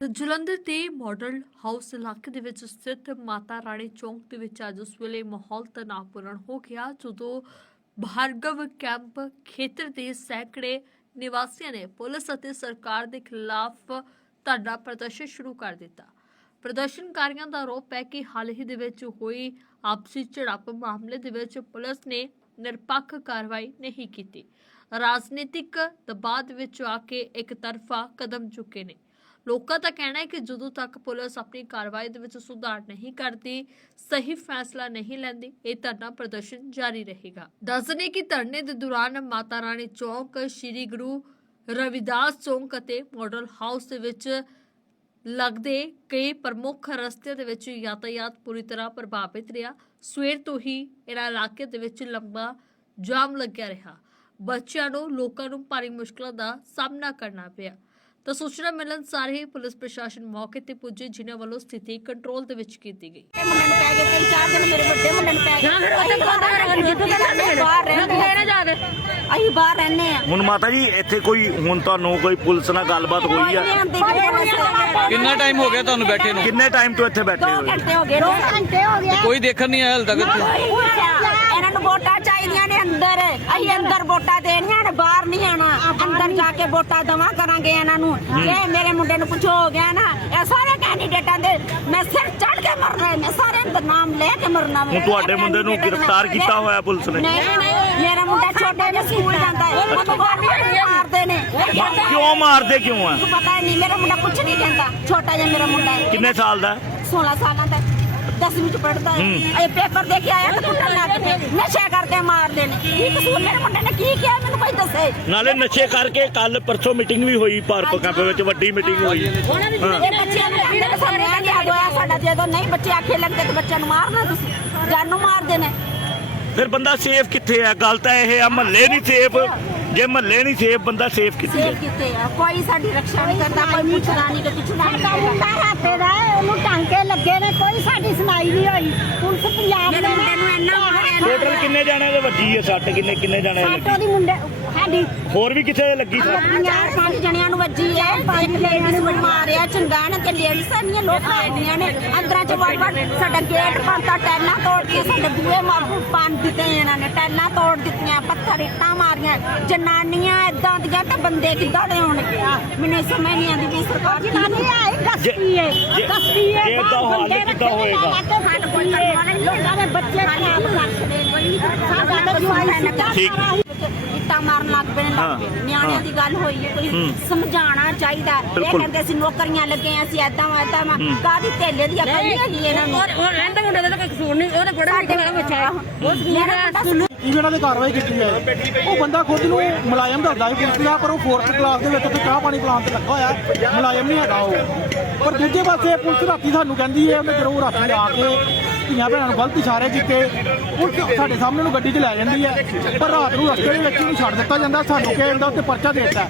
ਜਲੰਧਰ ਦੇ model house ਇਲਾਕੇ ਦੇ ਵਿੱਚ ਸਥਿਤ ਮਾਤਾ ਰਾਣੀ ਚੌਂਕ ਦੇ ਵਿੱਚ ਅੱਜ ਉਸ ਵੇਲੇ ਮਾਹੌਲ ਤਣਾਅਪੂਰਨ ਹੋ ਗਿਆ, ਜਦੋਂ ਭਾਰਗਵ ਕੈਂਪ ਖੇਤਰ ਦੇ ਸੈਂਕੜੇ ਨਿਵਾਸੀਆਂ ਨੇ ਪੁਲਿਸ ਅਤੇ ਸਰਕਾਰ ਦੇ ਖਿਲਾਫ ਧਰਨਾ ਪ੍ਰਦਰਸ਼ਨ ਸ਼ੁਰੂ ਕਰ ਦਿੱਤਾ। ਪ੍ਰਦਰਸ਼ਨਕਾਰੀਆਂ ਦਾ ਆਰੋਪ ਹੈ ਕਿ ਹਾਲ ਹੀ ਦੇ ਵਿੱਚ ਹੋਈ ਆਪਸੀ ਝੜਪ ਮਾਮਲੇ ਦੇ ਵਿੱਚ ਪੁਲਿਸ ਨੇ ਨਿਰਪੱਖ ਕਾਰਵਾਈ ਨਹੀਂ ਕੀਤੀ। ਰਾਜਨੀਤਿਕ ਦਬਾਅ ਵਿੱਚ ਆ ਕੇ ਇੱਕ ਤਰਫਾ ਕਦਮ ਚੁੱਕੇ ਨੇ। ਲੋਕਾਂ ਦਾ ਕਹਿਣਾ ਹੈ ਕਿ ਜਦੋਂ ਤੱਕ ਪੁਲਿਸ ਆਪਣੀ ਕਾਰਵਾਈ ਦੇ ਵਿੱਚ ਸੁਧਾਰ ਨਹੀਂ ਕਰਦੀ, ਸਹੀ ਫੈਸਲਾ ਨਹੀਂ ਲੈਂਦੀ, ਇਹ ਧਰਨਾ ਪ੍ਰਦਰਸ਼ਨ ਜਾਰੀ ਰਹੇਗਾ। ਦੱਸਦੇ ਕਿ ਧਰਨੇ ਦੇ ਦੌਰਾਨ ਮਾਤਾ ਰਾਣੀ ਚੌਕ, ਸ੍ਰੀ ਗੁਰੂ ਰਵਿਦਾਸ ਚੌਂਕ ਅਤੇ ਮਾਡਲ ਹਾਊਸ ਦੇ ਵਿੱਚ ਲੱਗਦੇ ਕਈ ਪ੍ਰਮੁੱਖ ਰਸਤਿਆਂ ਦੇ ਵਿੱਚ ਯਾਤਾਯਾਤ ਪੂਰੀ ਤਰ੍ਹਾਂ ਪ੍ਰਭਾਵਿਤ ਰਿਹਾ। ਸਵੇਰ ਤੋਂ ਹੀ ਇਹਨਾਂ ਇਲਾਕੇ ਦੇ ਵਿੱਚ ਲੰਬਾ ਜਾਮ ਲੱਗਿਆ ਰਿਹਾ। ਬੱਚਿਆਂ ਨੂੰ, ਲੋਕਾਂ ਨੂੰ ਭਾਰੀ ਮੁਸ਼ਕਲਾਂ ਦਾ ਸਾਹਮਣਾ ਕਰਨਾ ਪਿਆ। ਤਾਂ ਸੂਚਨਾ ਮਿਲਣ ਸਾਰ ਹੀ ਪੁਲਿਸ ਪ੍ਰਸ਼ਾਸਨ ਮੌਕੇ ਤੇ ਪੁੱਜੇ ਜਿਨ੍ਹਾਂ ਵੱਲੋਂ ਸਥਿਤੀ ਕੰਟਰੋਲ ਦੇ ਵਿੱਚ ਕੀਤੀ ਗਈ। ਮੁੰਡੇ ਨੂੰ ਪੈ ਗਏ ਤਿੰਨ ਚਾਰ ਦਿਨ ਮੇਰੇ ਵੱਡੇ ਮੁੰਡੇ ਨੂੰ ਪੈ ਗਏ। ਜਾਂ ਫਿਰ ਉੱਥੇ ਬਾਹਰ ਰਹਿੰਦੇ ਜਾ ਕੇ? ਅਸੀਂ ਬਾਹਰ ਰਹਿੰਦੇ ਆ ਹੁਣ ਮਾਤਾ ਜੀ ਇੱਥੇ ਕੋਈ ਹੁਣ ਤੁਹਾਨੂੰ ਕੋਈ ਪੁਲਿਸ ਨਾਲ ਗੱਲਬਾਤ ਹੋਈ ਆ? ਕਿੰਨਾ ਟਾਈਮ ਹੋ ਗਿਆ ਤੁਹਾਨੂੰ ਬੈਠੇ ਨੂੰ? ਕਿੰਨੇ ਟਾਈਮ ਤੋਂ ਇੱਥੇ ਬੈਠੇ ਹੋਏ? ਘੰਟੇ ਹੋ ਗਏ ਦੋ ਘੰਟੇ ਹੋ ਗਏ। ਕੋਈ ਦੇਖਣ ਨਹੀਂ ਆਇਆ ਹਾਲ ਤੱਕ ਇੱਥੇ? ਇਹਨਾਂ ਨੂੰ ਵੋਟਾਂ ਚਾਹੀਦੀਆਂ ਨੇ ਅੰਦਰ। ਅਸੀਂ ਅੰਦਰ ਵੋਟਾਂ ਦੇਣੀਆਂ ਨੇ ਬਾਹਰ ਨਹੀਂ ਆਣਾ ਅੰਦਰ ਜਾ ਕੇ ਵੋਟਾਂ ਦਵਾ ਕਰਾਂਗੇ ਇਹਨਾਂ ਨੂੰ। ਇਹ ਮੇਰੇ ਮੁੰਡੇ ਨੂੰ ਕੁਝ ਹੋ ਗਿਆ ਨਾ? ਇਹ ਸਾਰੇ ਕੈਂਡੀਡੇਟਾਂ ਦੇ ਮੈਂ ਸਿਰ ਚੜ ਕੇ ਮਰਨਾ ਹੈ, ਮੈਂ ਸਾਰੇ ਦਾ ਨਾਮ ਲੈ ਕੇ ਮਰਨਾ। ਹੁਣ ਤੁਹਾਡੇ ਮੁੰਡੇ ਨੂੰ ਗ੍ਰਿਫਤਾਰ ਕੀਤਾ ਹੋਇਆ ਪੁਲਿਸ ਨੇ। ਨਹੀਂ ਨਹੀਂ ਮੇਰਾ ਮੁੰਡਾ ਛੋਟੇ ਜਿਹਾ ਸਕੂਲ ਜਾਂਦਾ ਹੈ। ਉਹਨੂੰ ਬਾਹਰ ਮਾਰਦੇ ਨੇ। ਕਿਉਂ ਮਾਰਦੇ ਕਿਉਂ ਆ ਪਤਾ ਨਹੀਂ ਮੇਰਾ ਮੁੰਡਾ ਕੁਝ ਨਹੀਂ ਕਹਿੰਦਾ। ਛੋਟਾ ਜਿਹਾ ਮੇਰਾ ਮੁੰਡਾ ਹੈ। ਕਿੰਨੇ ਸਾਲ ਦਾ ਹੈ? 16 ਸਾਲਾਂ ਦਾ 10ਵੀਂ ਚ ਪੜਦਾ ਹੈ। ਇਹ ਪੇਪਰ ਦੇ ਕੇ ਆਇਆ ਤੇ ਕੁੱਟਣ ਲੱਗ ਪਏ ਨਸ਼ਾ ਕਰਕੇ ਮਾਰਦੇ ਨੇ ਕੀ ਕਸੂਰ? ਮੇਰੇ ਮੁੰਡੇ ਨੇ ਕੀ ਕਿਹਾ? ਮੈਨੂੰ ਕੋਈ ਦੱਸੇ। ਨਾਲੇ ਨਸ਼ੇ ਕਰਕੇ ਕੱਲ ਪਰਸੋਂ ਮੀਟਿੰਗ ਵੀ ਹੋਈ ਭਾਰਤ ਕੈਂਪ ਵਿੱਚ ਵੱਡੀ ਮੀਟਿੰਗ ਹੋਈ। ਬੱਚਿਆਂ ਨੂੰ ਕਹਿੰਦੇ ਨੇ ਸਾਨੂੰ ਇਹ ਨਹੀਂ ਹੋਇਆ ਸਾਡਾ ਜਦੋਂ ਨਹੀਂ ਬੱਚੇ ਆਖੇ ਲੱਗਦੇ ਤੇ ਬੱਚਿਆਂ ਨੂੰ ਮਾਰਨਾ ਤੁਸੀਂ। ਜਾਨੋਂ ਮਾਰਦੇ ਨੇ। ਫਿਰ ਬੰਦਾ ਸੇਫ ਕਿੱਥੇ ਆ? ਗੱਲ ਤਾਂ ਇਹ ਆ ਮਹੱਲੇ ਨਹੀਂ ਸੇਫ ਜੇ ਮਹੱਲੇ ਨਹੀਂ ਸੇਫ ਬੰਦਾ ਸੇਫ ਕਿੱਥੇ ਸੇਵ ਕੀਤੇ ਆ? ਕੋਈ ਸਾਡੀ ਰੱਖਿਆ ਨਹੀਂ ਕਰਦਾ ਕੋਈ ਪੁੱਛਦਾ ਨਹੀਂ ਕਿ ਪੁੱਛਦਾ ਨਹੀਂ ਮੁੰਡਾ ਹੱਥੇ ਦਾ ਉਹਨੂੰ ਟਾਂਕੇ ਲੱਗੇ ਨੇ ਕੋਈ ਸਾਡੀ ਸੁਣਾਈ ਨਹੀਂ ਹੋਈ। ਪੁਲਿਸ ਪੰਜਾਬ ਦੇ ਮੁੰਡੇ ਨੂੰ ਇੰਨਾ ਟੋਟਲ ਕਿੰਨੇ ਜਾਣਿਆਂ ਦੇ ਵੱਜੀ ਹੈ? ਸੱਟ ਕਿੰਨੇ ਕਿੰਨੇ ਜਾਣਿਆਂ ਦੇ ਸਾਟੋ ਦੀ ਮੁੰਡੇ ਹੋਰ ਵੀ ਦੇ ਲੱਗੀ ਸੱਟ ਚਾਰ ਪੰਜ ਜਣਿਆਂ ਨੂੰ ਵੱਜੀ ਐ ਪੰਜ ਲੇਡੀਜ਼ ਨੂੰ ਮਾਰਿਆ ਚੰਗਾ ਨਾ ਤੇ ਲੇਡੀਜ਼ ਸਾਡੀਆਂ ਲੋਕਾਂ ਆਈਆਂ ਨੇ। ਅੰਦਰਾਂ ਚ ਵੜ ਵੜ ਸਾਡਾ ਗੇਟ ਪਾਤਾ ਟੈਲਾਂ ਤੋੜ ਕੇ ਸਾਡੇ ਬੂਹੇ ਮਾਰੂ ਪੰਨ ਦਿੱਤੇ ਇਹਨਾਂ ਨੇ। ਟੈਲਾਂ ਤੋੜ ਦਿੱਤੀਆਂ ਪੱਥਰ ਇੱਟਾਂ ਮਾਰੀਆਂ। ਜਨਾਨੀਆਂ ਇਦਾਂ ਦੀਆਂ ਤੇ ਬੰਦੇ ਕਿੱਦਾਂ ਦੇ ਹੋਣਗੇ? ਮੈਨੂੰ ਸਮਝ ਨਹੀਂ ਆਉਂਦੀ ਵੀ ਸਰਕਾਰ ਜਨਾਨੀ ਆਈ ਕਸਤੀ ਏ ਜੇ- ਕਸਤੀ ਏ ਜੇ ਇਹਦਾ ਹੱਲ ਕਿੱਦਾਂ ਹੋਏਗਾ? ਲੋਕਾਂ ਦੇ ਬੱਚੇ ਖਰਾਬ ਰੱਖਦੇ ਕੋਈ ਨਹੀਂ ਸਾਡਾ ਤਾਂ ਜਵਾਈ ਠੀਕ। ਇੱਟਾਂ ਮਾਰਨ ਲੱਗ ਪਏ ਨੇ ਹਾਂ, ਲੱਗ ਪਏ ਨਿਆਣਿਆਂ ਹਾਂ। ਦੀ ਗੱਲ ਹੋਈ ਹੈ ਕੋਈ ਹੂੰ। ਸਮਝਾਉਣਾ ਚਾਹੀਦਾ ਇਹ ਬਿਲਕੁਲ। ਕਹਿੰਦੇ ਸੀ ਨੌਕਰੀਆਂ ਲੱਗੇ ਆ, ਅਸੀਂ ਐਦਾਂ ਵਾ ਐਦਾਂ ਵਾ ਕਾਦੀ ਥੇਲੇ ਦੀ ਅਕਲ ਨਹੀਂ ਹੈਗੀ ਇਹਨਾਂ ਨੂੰ ਉਹ ਰਹਿੰਦਾ ਮੁੰਡਾ ਦਾ ਤਾਂ ਕੋਈ ਕਸੂਰ ਨਹੀਂ ਉਹਦੇ ਬੜੇ ਸਾਡੇ ਮੁੰਡੇ ਵਾਲਾ ਬੱਚਾ ਹੈ ਮੇਰਾ ਮੁੰਡਾ ਕੀ ਉਹਨਾਂ ਨੇ ਕਾਰਵਾਈ ਕੀਤੀ ਹੈ ਉਹ ਬੰਦਾ ਖੁਦ ਨੂੰ ਮੁਲਾਜ਼ਮ ਦੱਸਦਾ ਹੈ ਪੁਲਿਸ ਦਾ ਪਰ ਉਹ ਫੋਰਥ ਕਲਾਸ ਦੇ ਵਿੱਚ ਤੇ ਚਾਹ ਪਾਣੀ ਪਿਲਾਉਣ ਤੇ ਲੱਗਾ ਹੋਇਆ ਹੈ। ਮੁਲਾਜ਼ਮ ਨਹੀਂ ਹੈਗਾ ਉਹ ਪਰ ਦੂਜੇ ਪਾਸੇ ਪੁਲਿਸ ਰਾਤੀ ਸਾਨੂੰ ਕਹਿੰਦੀ ਹੈ ਉਹਨੇ ਜਦੋਂ ਉਹ ਰਾਤੀ ਆ ਕੇ ਧੀਆਂ ਭੈਣਾਂ ਨੂੰ ਗਲਤ ਇਸ਼ਾਰੇ ਕੀਤੇ ਪੁਲਿਸ ਸਾਡੇ ਸਾਹਮਣੇ ਨੂੰ ਗੱਡੀ 'ਚ ਲੈ ਜਾਂਦੀ ਹੈ, ਪਰ ਰਾਤ ਨੂੰ ਰਸਤੇ ਦੇ ਵਿੱਚ ਉਹਨੂੰ ਛੱਡ ਦਿੱਤਾ ਜਾਂਦਾ, ਸਾਨੂੰ ਕਿ ਇਹਦਾ ਉੱਤੇ ਪਰਚਾ ਦੇ ਦਿੱਤਾ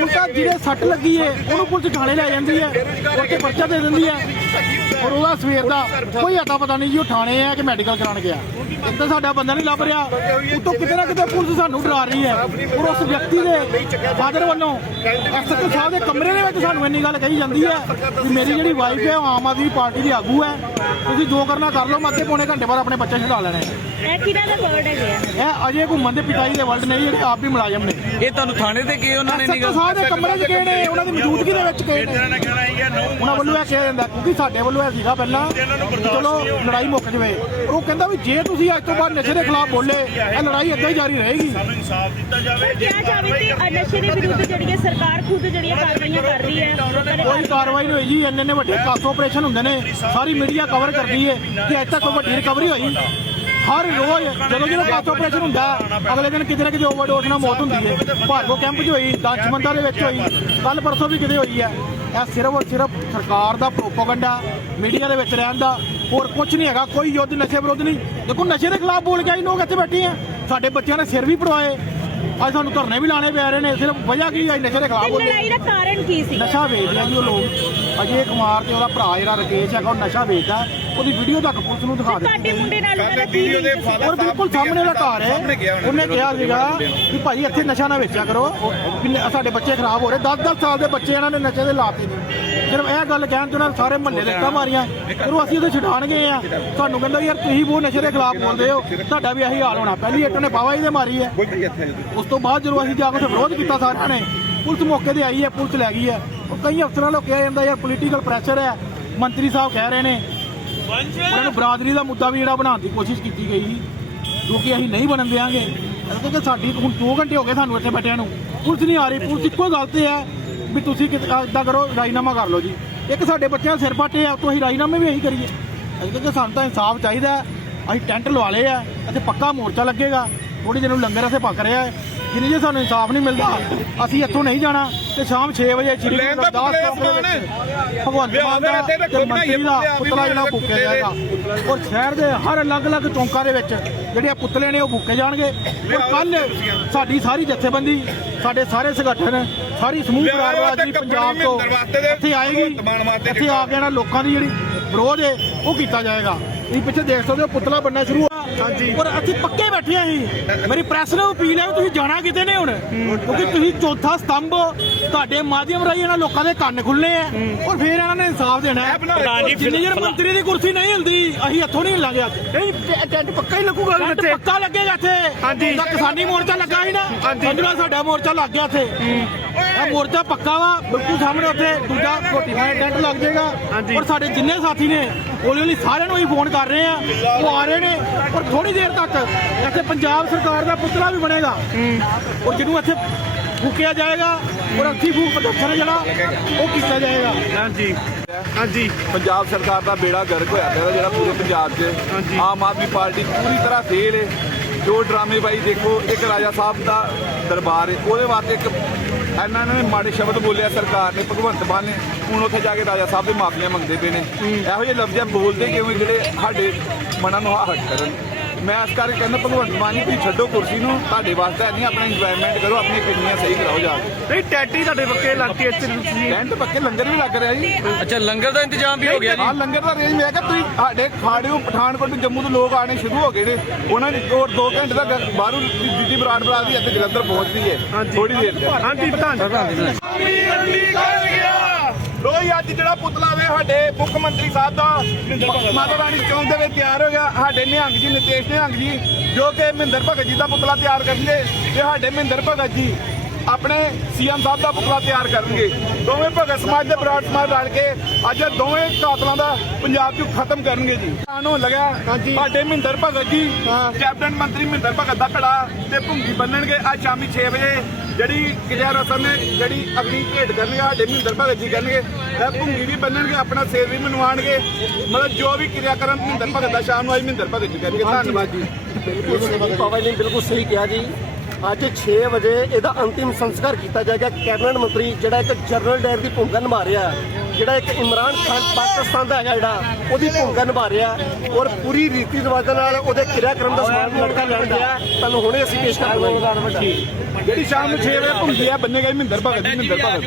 ਉਲਟਾ ਜਿਹਦੇ ਸੱਟ ਲੱਗੀ ਹੈ, ਉਹਨੂੰ ਪੁਲਿਸ ਥਾਣੇ ਲੈ ਜਾਂਦੀ ਹੈ ਉੱਤੇ ਪਰਚਾ ਦੇ ਦਿੰਦੀ ਹੈ। ਔਰ ਉਹਦਾ ਸਵੇਰ ਦਾ ਕੋਈ ਅਤਾ ਪਤਾ ਨਹੀਂ ਜੀ, ਉਹ ਥਾਣੇ ਹੈ ਕਿ ਮੈਡੀਕਲ ਕਰਾਉਣ ਗਿਆ। ਇੱਕ ਤਾਂ ਸਾਡਾ ਬੰਦਾ ਨਹੀਂ ਲੱਭ ਰਿਹਾ। ਉਤੋਂ ਕਿਤੇ ਨਾ ਕਿਤੇ ਪੁਲਿਸ ਸਾਨੂੰ ਡਰਾ ਰਹੀ ਹੈ। ਔਰ ਉਸ ਵਿਅਕਤੀ ਦੇ ਫਾਦਰ ਵੱਲੋਂ ਐਸਐਚਓ ਸਾਹਿਬ ਦੇ ਕਮਰੇ ਦੇ ਵਿੱਚ ਸਾਨੂੰ ਇੰਨੀ ਗੱਲ ਕਹੀ ਜਾਂਦੀ ਹੈ ਕਿ ਮੇਰੀ ਜਿਹੜੀ ਵਾਈਫ ਹੈ, ਉਹ ਆਮ ਆਦਮੀ ਪਾਰਟੀ ਦੀ ਆਗੂ ਹੈ। ਤੁਸੀਂ ਜੋ ਕਰਨਾ ਕਰ ਲਓ ਮੈਂ ਅੱਧੇ ਪੌਣੇ ਘੰਟੇ ਬਾਅਦ ਆਪਣੇ ਬੱਚੇ ਛੁਡਾ ਲੈਣੇ ਇਹ ਕਿਹਦਾ ਦਾ ਵਰਡ ਹੈਗਾ ਇਹ ਅਜੇ ਘੁੰਮਣ ਦੇ ਪਿਤਾ ਜੀ ਦੇ ਵਰਡ ਨਹੀਂ ਜਿਹੜੇ ਆਪ ਵੀ ਮੁਲਾਜ਼ਮ ਨੇ। ਇਹ ਤੁਹਾਨੂੰ ਥਾਣੇ ਤੇ ਗਏ ਉਹਨਾਂ ਨੇ ਨਹੀਂ ਐਸਐਚਓ ਸਾਹਿਬ ਦੇ ਕਮਰੇ 'ਚ ਗਏ ਨੇ ਉਹਨਾਂ ਦੀ ਮੌਜੂਦਗੀ ਦੇ ਵਿੱਚ ਗਏ ਨੇ। ਉਹਨਾਂ ਵੱਲੋਂ ਇਹ ਕਿਹਾ ਜਾਂਦਾ ਕਿਉਂਕਿ ਸਾਡੇ ਵੱਲੋਂ ਇਹ ਸੀਗਾ ਪਹਿਲਾਂ ਚਲੋ ਲੜਾਈ ਮੁੱਕ ਜਵੇ। ਪਰ ਉਹ ਕਹਿੰਦਾ ਵੀ ਜੇ ਤੁਸੀਂ ਅੱਜ ਤੋਂ ਬਾਅਦ ਨਸ਼ੇ ਦੇ ਖਿਲਾਫ ਬੋਲੇ ਇਹ ਲੜਾਈ ਏਦਾਂ ਹੀ ਜਾਰੀ ਰਹੇਗੀ। ਕਿਹਾ ਜਾਵੇ ਕਿ ਅ, ਨਸ਼ੇ ਦੇ ਵਿਰੁੱਧ ਜਿਹੜੀ ਹੈ ਸਰਕਾਰ ਖੁਦ ਜਿਹੜੀਆਂ ਕਾਰਵਾਈਆਂ ਕਰ ਰਹੀ ਹੈ ਲੋਕਾਂ ਦੇ ਕੋਈ ਕਾਰਵਾਈ ਨਹੀਂ ਹੋਈ ਜੀ ਇੰਨੇ ਵੱਡੇ ਕਾਸ ਆਪਰੇਸ਼ਨ ਹੁੰਦੇ ਨੇ ਸਾਰੀ ਮੀਡੀਆ ਕਵਰ ਕਰਦੀ ਹੈ ਕਿ ਅੱਜ ਤੱਕ ਕੋਈ ਵੱਡੀ ਰਿਕਵਰੀ ਹੋਈ। ਹਰ ਰੋਜ਼ ਜਦੋਂ ਜਦੋਂ ਕਾਸ ਆਪਰੇਸ਼ਨ ਹੁੰਦਾ ਅਗਲੇ ਦਿਨ ਕਿਤੇ ਨਾ ਕਿਤੇ ਓਵਰਡੋਸ ਨਾਲ ਮੌਤ ਹੁੰਦੀ ਹੈ। ਭਾਰਗੋ ਕੈਂਪ 'ਚ ਹੋਈ ਦੰਚਮੰਦਾ ਦੇ ਵਿੱਚ ਹੋਈ ਕੱਲ ਪਰਸੋਂ ਵੀ ਕਿਤੇ ਹੋਈ ਹੈ। ਇਹ ਸਿਰਫ ਔਰ ਸਿਰਫ ਸਰਕਾਰ ਦਾ ਪ੍ਰੋਪਗੈਂਡਾ ਮੀਡੀਆ ਦੇ ਵਿੱਚ ਰਹਿਣ ਦਾ, ਹੋਰ ਕੁਝ ਨਹੀਂ ਹੈਗਾ, ਕੋਈ ਯੁੱਧ ਨਸ਼ੇ ਵਿਰੁੱਧ ਨਹੀਂ। ਦੇਖੋ ਨਸ਼ੇ ਦੇ ਖਿਲਾਫ ਬੋਲ ਕੇ ਆਈ, ਲੋਕ ਇੱਥੇ ਬੈਠੇ ਆ। ਸਾਡੇ ਬੱਚਿਆਂ ਨੇ ਸਿਰ ਵੀ ਪੜਵਾਏ ਅੱਜ ਸਾਨੂੰ ਧਰਨੇ ਵੀ ਲਾਣੇ ਪੈ ਰਹੇ ਨੇ ਸਿਰਫ ਵਜ੍ਹਾ ਕੀ ਹੈ ਨਸ਼ੇ ਦੇ ਖਿਲਾਫ ਬੋਲੇ ਲੜਾਈ ਦਾ ਕਾਰਨ ਕੀ ਸੀ ਨਸ਼ਾ ਵੇਚਦੇ ਆ ਜੀ ਉਹ ਲੋਕ। ਅਜੇ ਕੁਮਾਰ ਤੇ ਉਹਦਾ ਭਰਾ ਜਿਹੜਾ ਰਕੇਸ਼ ਹੈਗਾ ਉਹ ਨਸ਼ਾ ਵੇਚਦਾ ਉਹਦੀ ਵੀਡੀਓ ਤੱਕ ਪੁਲਿਸ ਨੂੰ ਦਿਖਾ ਦਿੱਤੀ ਮੁੰਡੇ ਨਾਲ ਉਹਨਾਂ ਦਾ ਕੀ ਲਿੰਕ ਸੀ? ਔਰ ਬਿਲਕੁਲ ਸਾਹਮਣੇ ਦਾ ਘਰ ਹੈ। ਉਹਨੇ ਕਿਹਾ ਸੀਗਾ ਕਿ ਭਾਈ ਇੱਥੇ ਨਸ਼ਾ ਨਾ ਵੇਚਿਆ ਕਰੋ। ਸਾਡੇ ਬੱਚੇ ਖਰਾਬ ਹੋ ਰਹੇ। 10-10 ਸਾਲ ਦੇ ਬੱਚੇ ਇਹਨਾਂ ਨੇ ਨਸ਼ੇ ਦੇ ਲਾਤੇ ਨੇ। ਸਿਰਫ ਇਹ ਗੱਲ ਕਹਿਣ ਤੋਂ ਨਾਲ ਸਾਰੇ ਮਹੱਲੇ ਦੇ ਇੱਟਾਂ ਮਾਰੀਆਂ। ਫਿਰ ਉਹ ਅਸੀਂ ਉਹਦੇ ਛਡਾਣ ਗਏ ਆ। ਤੁਹਾਨੂੰ ਕਹਿੰਦਾ ਯਾਰ ਤੁਸੀਂ ਬਹੁਤ ਨਸ਼ੇ ਦੇ ਖਿਲਾਫ ਬੋਲਦੇ ਹੋ। ਤੁਹਾਡਾ ਵੀ ਇਹੀ ਹਾਲ ਹੋਣਾ। ਪਹਿਲੀ ਇੱਟ ਨੇ ਬਾਵਾ ਜੀ ਦੇ ਮਾਰੀ ਹੈ ਉਸ ਤੋਂ ਬਾਅਦ ਜਦੋਂ ਅਸੀਂ ਜਾ ਕੇ ਵਿਰੋਧ ਕੀਤਾ ਸਾਰਿਆਂ ਨੇ, ਪੁਲਿਸ ਮੌਕੇ ਤੇ ਆਈ ਹੈ, ਪੁਲਿਸ ਲੈ ਗਈ ਹੈ। ਉਹ ਕਈ ਅਫਸਰਾਂ ਨੂੰ ਕਿਹਾ ਜਾਂਦਾ ਯਾਰ ਪੋਲੀਟੀਕਲ ਪ੍ਰੈਸ਼ਰ ਹੈ। ਮੰਤਰੀ ਸਾਹਿਬ ਕਹਿ ਰਹੇ ਨੇ। ਉਹਨਾਂ ਨੂੰ ਬਰਾਦਰੀ ਦਾ ਮੁੱਦਾ ਵੀ ਜਿਹੜਾ ਬਣਾਉਣ ਦੀ ਕੋਸ਼ਿਸ਼ ਕੀਤੀ ਗਈ ਸੀ। ਜੋ ਕਿ ਅਸੀਂ ਨਹੀਂ ਬਣਨ ਦੇਵਾਂਗੇ ਕਿਉਂਕਿ ਸਾਡੀ ਹੁਣ 2 ਘੰਟੇ ਹੋ ਗਏ ਸਾਨੂੰ ਇੱਥੇ ਬੈਠਿਆਂ ਨੂੰ। ਪੁਲਿਸ ਨਹੀਂ ਆ ਰਹੀ। ਪੁਲਿਸ ਇੱਕੋ ਗੱਲ ਤੇ ਹੈ। ਵੀ ਤੁਸੀਂ ਇਦਾਂ ਕਰੋ, ਰਾਜੀਨਾਮਾ ਕਰ ਲਓ ਜੀ। ਇੱਕ ਸਾਡੇ ਬੱਚਿਆਂ ਦੇ ਸਿਰ ਪਾਟੇ ਆ ਤੋਂ ਅਸੀਂ ਰਾਜੀਨਾਮੇ ਵੀ ਇਹੀ ਕਰੀਏ। ਅਸੀਂ ਕਹਿੰਦੇ ਸਾਨੂੰ ਤਾਂ ਇਨਸਾਫ ਚਾਹੀਦਾ ਅਸੀਂ ਟੈਂਟ ਲਵਾ ਲਏ ਆ, ਇੱਥੇ ਪੱਕਾ ਮੋਰਚਾ ਲੱਗੇਗਾ। ਥੋੜੀ ਜਿਹੀ ਨੂੰ ਲੰਗਰ ਇੱਥੇ ਪੱਕ ਰਿਹਾ ਹੈ। ਜਿੰਨੇ ਜੇ ਸਾਨੂੰ ਇਨਸਾਫ ਨਹੀਂ ਮਿਲਦਾ ਅਸੀਂ ਇੱਥੋਂ ਨਹੀਂ ਜਾਣਾ ਤੇ ਸ਼ਾਮ 6 ਵਜੇ ਸ਼੍ਰੀ ਗੁਰੂ ਰਵਿਦਾਸ ਚੌਕ ਦੇ ਵਿੱਚ ਭਗਵੰਤ ਮਾਨ ਦਾ ਤੇ ਮੰਤਰੀ ਦਾ ਪੁਤਲਾ ਜਿਹੜਾ ਫੂਕਿਆ ਜਾਏਗਾ ਔਰ ਸ਼ਹਿਰ ਦੇ ਹਰ ਅਲੱਗ-ਅਲੱਗ ਚੌਂਕਾਂ ਦੇ ਵਿੱਚ ਜਿਹੜੇ ਪੁਤਲੇ ਨੇ ਉਹ ਫੂਕੇ ਜਾਣਗੇ। ਔਰ ਕੱਲ ਸਾਡੀ ਸਾਰੀ ਜਥੇਬੰਦੀ ਸਾਡੇ ਸਾਰੇ ਸੰਗਠਨ ਸਾਰੀ ਸਮੂਹ ਪਰਿਵਾਰਵਾਦੀ ਪੰਜਾਬ ਤੋਂ ਇੱਥੇ ਆਏਗੀ। ਇੱਥੇ ਆ ਕੇ ਨਾ ਲੋਕਾਂ ਦੀ ਜਿਹੜੀ ਵਿਰੋਧ ਹੈ ਉਹ ਕੀਤਾ ਜਾਏਗਾ। ਤੁਸੀਂ ਪਿੱਛੇ ਦੇਖ ਸਕਦੇ ਹੋ ਪੁਤਲਾ ਬੰਨਾ ਸ਼ੁਰੂ ਹਾਂਜੀ। ਔਰ ਅਸੀਂ ਪੱਕੇ ਬੈਠੇ ਆ ਜੀ ਮੇਰੀ ਪ੍ਰੈਸ ਨੂੰ ਅਪੀਲ ਹੈ ਤੁਸੀਂ ਜਾਣਾ ਕਿਤੇ ਨੇ ਹੁਣ। ਕਿਉਂਕਿ ਤੁਸੀਂ ਚੌਥਾ ਸਤੰਭ ਤੁਹਾਡੇ ਮਾਧਿਅਮ ਰਾਹੀਂ ਇਹਨਾਂ ਲੋਕਾਂ ਦੇ ਕੰਨ ਖੁੱਲਨੇ ਆ। ਔਰ ਫਿਰ ਇਹਨਾਂ ਨੇ ਇਨਸਾਫ ਦੇਣਾ ਹੈ। ਜਿੰਨੀ ਜਰ ਮੰਤਰੀ ਦੀ ਕੁਰਸੀ ਨਹੀਂ ਹਿਲਦੀ ਅਸੀਂ ਇੱਥੋਂ ਨਹੀਂ ਹਿਲਾਂਗੇ ਅੱਜ। ਨਹੀਂ ਟੈਂਟ ਪੱਕਾ ਹੀ ਲੱਗੂਗਾ ਟੈਂਟ ਪੱਕਾ ਲੱਗੇਗਾ ਇੱਥੇ। ਹਾਂਜੀ। ਤਾਂ ਕਿਸਾਨੀ ਮੋਰਚਾ ਲੱਗਾ ਸੀ ਨਾ। ਸਮਝਣਾ ਸਾਡਾ ਮੋਰਚਾ ਲੱਗ ਗਿਆ ਇੱਥੇ। ਇਹ ਮੋਰਚਾ ਪੱਕਾ ਵਾ ਬਿਲਕੁਲ ਸਾਹਮਣੇ ਉੱਥੇ ਦੂਜਾ ਕੋਟੀ ਖਾਣੇ ਟੈਂਟ ਲੱਗ ਜਾਏਗਾ। ਔਰ ਸਾਡੇ ਜਿੰਨੇ ਸਾਥੀ ਨੇ ਹੌਲੀ ਹੌਲੀ ਸਾਰਿਆਂ ਨੂੰ ਹੀ ਫੋਨ ਕਰ ਰਹੇ ਆ। ਉਹ ਆ ਰਹੇ ਨੇ ਔਰ ਥੋੜੀ ਦੇਰ ਤੱਕ ਇੱਥੇ ਪੰਜਾਬ ਸਰਕਾਰ ਦਾ ਪੁਤਲਾ ਵੀ ਬਣੇਗਾ। ਔਰ ਜਿਹਨੂੰ ਇੱਥੇ ਫੂਕਿਆ ਜਾਏਗਾ ਔਰ ਅੱਥੀ ਫੂਕ ਪ੍ਰਦਰਸ਼ਨ ਜਿਹੜਾ ਉਹ ਕੀਤਾ ਜਾਏਗਾ। ਹਾਂਜੀ। ਹਾਂਜੀ। ਪੰਜਾਬ ਸਰਕਾਰ ਦਾ ਬੇੜਾ ਗਰਕ ਹੋਇਆ ਪਿਆ ਜਿਹੜਾ ਪੂਰੇ ਪੰਜਾਬ 'ਚ। ਆਮ ਆਦਮੀ ਪਾਰਟੀ ਪੂਰੀ ਤਰ੍ਹਾਂ ਫੇਲ ਹੈ ਜੋ ਡਰਾਮੇਬਾਜ਼ੀ ਦੇਖੋ ਇੱਕ ਰਾਜਾ ਸਾਹਿਬ ਦਾ ਦਰਬਾਰ ਹੈ। ਉਹਦੇ ਵਾਸਤੇ ਇੱਕ ਇਹਨਾਂ ਨੇ ਮਾੜੇ ਸ਼ਬਦ ਬੋਲਿਆ ਸਰਕਾਰ ਨੇ ਭਗਵੰਤ ਮਾਨ ਨੇ। ਹੁਣ ਉੱਥੇ ਜਾ ਕੇ ਰਾਜਾ ਸਾਹਿਬ ਦੇ ਮਾਫੀਆਂ ਮੰਗਦੇ ਪਏ ਨੇ। ਇਹੋ ਜਿਹੇ ਲਫ਼ਜ਼ਾਂ ਬੋਲਦੇ ਕਿਉਂ ਜਿਹੜੇ ਸਾਡੇ ਮਨਾਂ ਨੂੰ ਹਟ ਕਰਨ? ਮੈਂ ਇਸ ਕਰਕੇ ਕਹਿੰਦਾ ਭਗਵੰਤ ਮਾਨ ਜੀ ਤੁਸੀਂ ਛੱਡੋ ਕੁਰਸੀ ਨੂੰ ਤੁਹਾਡੇ ਵਾਸਤੇ ਨਹੀਂ ਆਪਣਾ ਇੰਜੋਇਮੈਂਟ ਕਰੋ ਆਪਣੀ ਕਿਡਨੀਆਂ ਸਹੀ ਕਰਾਓ ਜਾ ਕੇ। ਨਹੀਂ ਟੈਟੀ ਤੁਹਾਡੇ ਪੱਕੇ ਇਲਾਕੇ ਇੱਥੇ ਤੁਸੀਂ। ਟੈਂਟ ਪੱਕੇ ਲੰਗਰ ਵੀ ਲੱਗ ਰਿਹਾ ਜੀ। ਅੱਛਾ ਲੰਗਰ ਦਾ ਇੰਤਜ਼ਾਮ ਵੀ ਹੋ ਗਿਆ ਜੀ? ਹਾਂ ਲੰਗਰ ਦਾ ਰੇਂਜ ਮੈਂ ਕਿਹਾ ਤੁਸੀਂ ਸਾਡੇ ਖਾੜਿਓ ਪਠਾਨਕੋਟ ਤੋਂ ਜੰਮੂ ਤੋਂ ਲੋਕ ਆਣੇ ਸ਼ੁਰੂ ਹੋ ਗਏ ਨੇ। ਉਹਨਾਂ ਨੇ ਹੋਰ 2 ਘੰਟੇ ਤੱਕ ਬਾਹਰੋਂ ਦਿੱਤੀ ਬਰਾੜ ਬਰਾ ਦੀ ਇੱਥੇ ਜਲੰਧਰ ਪਹੁੰਚਦੀ ਹੈ। ਥੋੜੀ ਦੇਰ ਹਾਂਜੀ ਪ੍ਰਧਾਨ ਰੋਈ ਅੱਜ ਜਿਹੜਾ ਪੁਤਲਾ ਵੇ ਸਾਡੇ ਮੁੱਖ ਮੰਤਰੀ ਸਾਹਿਬ ਦਾ ਮਾਤਾ ਰਾਣੀ ਚੌਂਕ ਦੇ ਵਿੱਚ ਤਿਆਰ ਹੋ ਗਿਆ। ਸਾਡੇ ਨਿਹੰਗ ਜੀ, ਨਿਤੇਸ਼ ਨਿਹੰਗ ਜੀ, ਜੋ ਕਿ ਮਹਿੰਦਰ ਭਗਤ ਜੀ ਦਾ ਪੁਤਲਾ ਤਿਆਰ ਕਰਨਗੇ, ਤੇ ਸਾਡੇ ਮਹਿੰਦਰ ਭਗਤ ਜੀ ਆਪਣੇ ਸੀਐਮ ਸਾਹਿਬ ਦਾ ਪੁਤਲਾ ਤਿਆਰ ਕਰਨਗੇ। ਦੋਵੇਂ ਭਗਤ ਸਮਾਜ ਦੇ ਬਰਾੜ ਸਮਾਜ ਰਲ ਕੇ ਅੱਜ ਦੋਵੇਂ ਕਾਤਲਾਂ ਦਾ ਪੰਜਾਬ 'ਚ ਖਤਮ ਕਰਨਗੇ ਜੀ। ਸਾਨੂੰ ਲਗਿਆ ਸਾਡੇ ਮਹਿੰਦਰ ਭਗਤ ਜੀ ਕੈਬਨਿਟ ਮੰਤਰੀ ਮਹਿੰਦਰ ਭਗਤ ਦਾ ਘੜਾ ਤੇ ਭੁੰਗੀ ਬੰਨਣਗੇ। ਅੱਜ ਸ਼ਾਮੀ 6 ਵਜੇ ਜਿਹੜੀ ਕਿਰਿਆ ਰਸਮ ਹੈ ਜਿਹੜੀ ਅਗਲੀ ਭੇਟ ਕਰਨਗੇ ਸਾਡੇ ਮਹਿੰਦਰ ਭਗਤ ਜੀ ਕਰਨਗੇ। ਇਹ ਭੁੰਗੀ ਵੀ ਬੰਨਣਗੇ ਆਪਣਾ ਸਿਰ ਵੀ ਮਨਵਾਣਗੇ। ਮਤਲਬ ਜੋ ਵੀ ਕਿਰਿਆ ਕਰਨ ਮਹਿੰਦਰ ਭਗਤ ਦਾ ਸ਼ਾਮ ਨੂੰ ਅੱਜ ਮਹਿੰਦਰ ਭਗਤ ਜੀ ਕਰਨਗੇ। ਧੰਨਵਾਦ ਜੀ ਨੇ ਬਿਲਕੁਲ ਸਹੀ ਕਿਹਾ ਜੀ। ਅੱਜ 6 ਵਜੇ ਇਹਦਾ ਅੰਤਿਮ ਸੰਸਕਾਰ ਕੀਤਾ ਜਾਏਗਾ। ਕੈਬਨਿਟ ਮੰਤਰੀ ਜਿਹੜਾ ਇੱਕ ਜਨਰਲ ਡਾਇਰ ਦੀ ਭੂਮਿਕਾ ਨਿਭਾ ਰਿਹਾ ਜਿਹੜਾ ਇੱਕ ਇਮਰਾਨ ਖਾਨ ਪਾਕਿਸਤਾਨ ਦਾ ਹੈਗਾ ਜਿਹੜਾ, ਉਹਦੀ ਭੂਮਿਕਾ ਨਿਭਾ ਰਿਹਾ ਔਰ ਪੂਰੀ ਰੀਤੀ ਰਿਵਾਜਾਂ ਨਾਲ ਉਹਦੇ ਕਿਰਿਆਕਰਮ ਦਾ ਸਮਾਨ ਲੜਕਾ ਲੜ ਗਿਆ ਤੁਹਾਨੂੰ ਹੁਣੇ ਅਸੀਂ ਪੇਸ਼ ਕਰ ਦਵਾਂਗੇ ਜਿਹੜੀ ਸ਼ਾਮ ਨੂੰ 6 ਵਜੇ ਭੁੰਗੀ ਆ ਬੰਨੇਗਾ ਜੀ ਮਹਿੰਦਰ ਭਗਤ ਮਹਿੰਦਰ ਭਗਤ।